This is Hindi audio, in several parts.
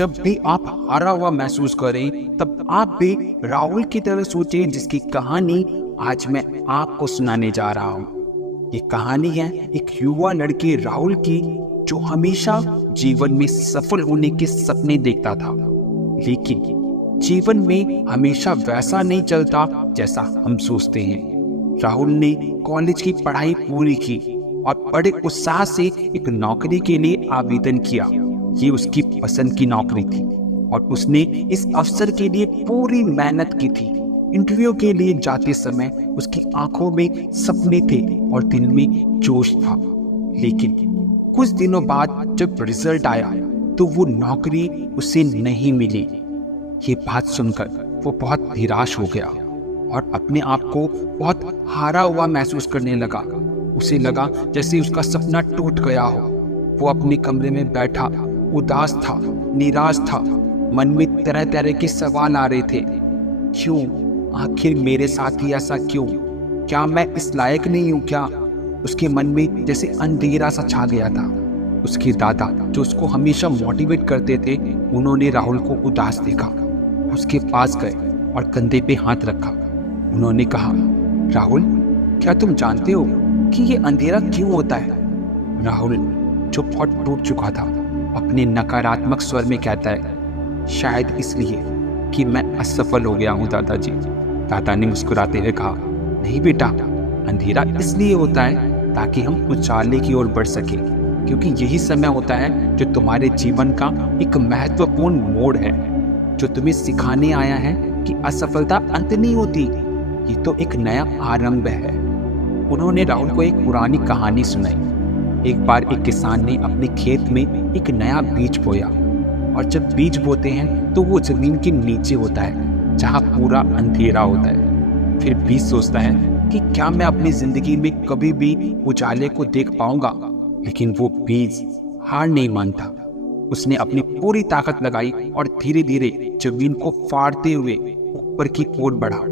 जब भी आप हारा हुआ महसूस करें तब आप भी राहुल की तरह सोचें, जिसकी कहानी आज मैं आपको सुनाने जा रहा हूँ। ये कहानी है एक युवा लड़के राहुल की, जो हमेशा जीवन में सफल होने के सपने देखता था, लेकिन जीवन में हमेशा वैसा नहीं चलता जैसा हम सोचते हैं। राहुल ने कॉलेज की पढ़ाई पूरी की और बड़े उत्साह से एक नौकरी के लिए आवेदन किया। ये उसकी पसंद की नौकरी थी और उसने इस अवसर के लिए पूरी मेहनत की थी। इंटरव्यू के लिए जाते समय उसकी आंखों में सपने थे और दिल में जोश था, लेकिन कुछ दिनों बाद जब रिजल्ट आया तो वो नौकरी उसे नहीं मिली। ये बात सुनकर वो बहुत निराश हो गया और अपने आप को बहुत हारा हुआ महसूस करने लगा। उसे लगा जैसे उसका सपना टूट गया हो। वो अपने कमरे में बैठा उदास था, निराश था। मन में तरह तरह के सवाल आ रहे थे। क्यों? आखिर मेरे साथ ही ऐसा क्यों? क्या मैं इस लायक नहीं हूँ क्या? उसके मन में जैसे अंधेरा सा छा गया था। उसके दादा, जो उसको हमेशा मोटिवेट करते थे, उन्होंने राहुल को उदास देखा, उसके पास गए और कंधे पे हाथ रखा। उन्होंने कहा, राहुल, क्या तुम जानते हो कि ये अंधेरा क्यों होता है? राहुल, जो बहुत टूट चुका था, अपने नकारात्मक स्वर में कहता है, शायद इसलिए कि मैं असफल हो गया हूँ दादाजी। दादा ने मुस्कुराते हुए कहा, नहीं बेटा, अंधेरा इसलिए होता है ताकि हम उजाले की ओर बढ़ सके, क्योंकि यही समय होता है जो तुम्हारे जीवन का एक महत्वपूर्ण मोड़ है, जो तुम्हें सिखाने आया है कि असफलता अंत नहीं होती, ये तो एक नया आरंभ है। उन्होंने राहुल को एक पुरानी कहानी सुनाई। एक बार एक किसान ने अपने खेत में एक नया बीज बोया, और जब बीज बोते हैं तो वो जमीन के नीचे होता है जहाँ पूरा अंधेरा होता है। फिर बीज सोचता है कि क्या मैं अपनी जिंदगी में कभी भी उजाले को देख पाऊंगा, लेकिन वो बीज हार नहीं मानता। उसने अपनी पूरी ताकत लगाई और धीरे धीरे जमीन को फाड़ते हुए ऊपर की ओर बढ़ा।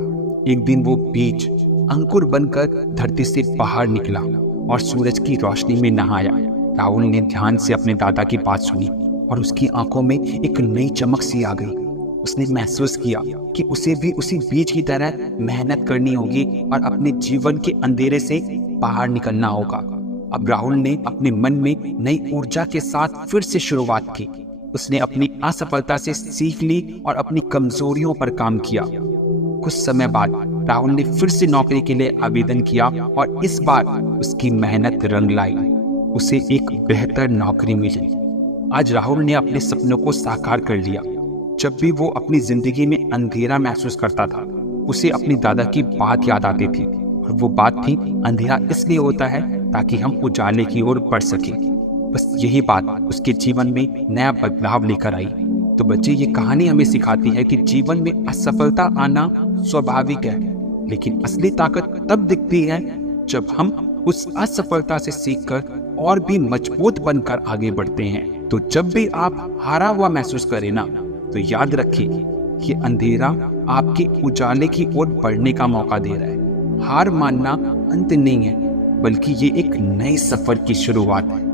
एक दिन वो बीज अंकुर बनकर धरती से बाहर निकला और सूरज की रोशनी में नहाया। राहुल ने ध्यान से अपने दादा की बात सुनी और उसकी आंखों में एक नई चमक सी आ गई। उसने महसूस किया कि उसे भी उसी बीज की तरह मेहनत करनी होगी और अपने जीवन के अंधेरे से बाहर निकलना होगा। अब राहुल ने अपने मन में नई ऊर्जा के साथ फिर से शुरुआत की। उसने अपनी असफलता से सीख ली और अपनी कमजोरियों पर काम किया। कुछ समय बाद राहुल ने फिर से नौकरी के लिए आवेदन किया और इस बार उसकी मेहनत रंग लाई। उसे एक बेहतर नौकरी मिली। आज राहुल ने अपने सपनों को साकार कर लिया। जब भी वो अपनी जिंदगी में अंधेरा महसूस करता था, उसे अपनी दादा की बात याद आती थी, और वो बात थी, अंधेरा इसलिए होता है ताकि हम उजाले की ओर बढ़ सके। बस यही बात उसके जीवन में नया बदलाव लेकर आई। तो बच्चे, ये कहानी हमें सिखाती है कि जीवन में असफलता आना स्वाभाविक है, लेकिन असली ताकत तब दिखती है जब हम उस असफलता से सीखकर और भी मजबूत बनकर आगे बढ़ते हैं। तो जब भी आप हारा हुआ महसूस करें ना, तो याद रखिए, ये अंधेरा आपके उजाले की ओर बढ़ने का मौका दे रहा है। हार मानना अंत नहीं है, बल्कि ये एक नए सफर की शुरुआत है।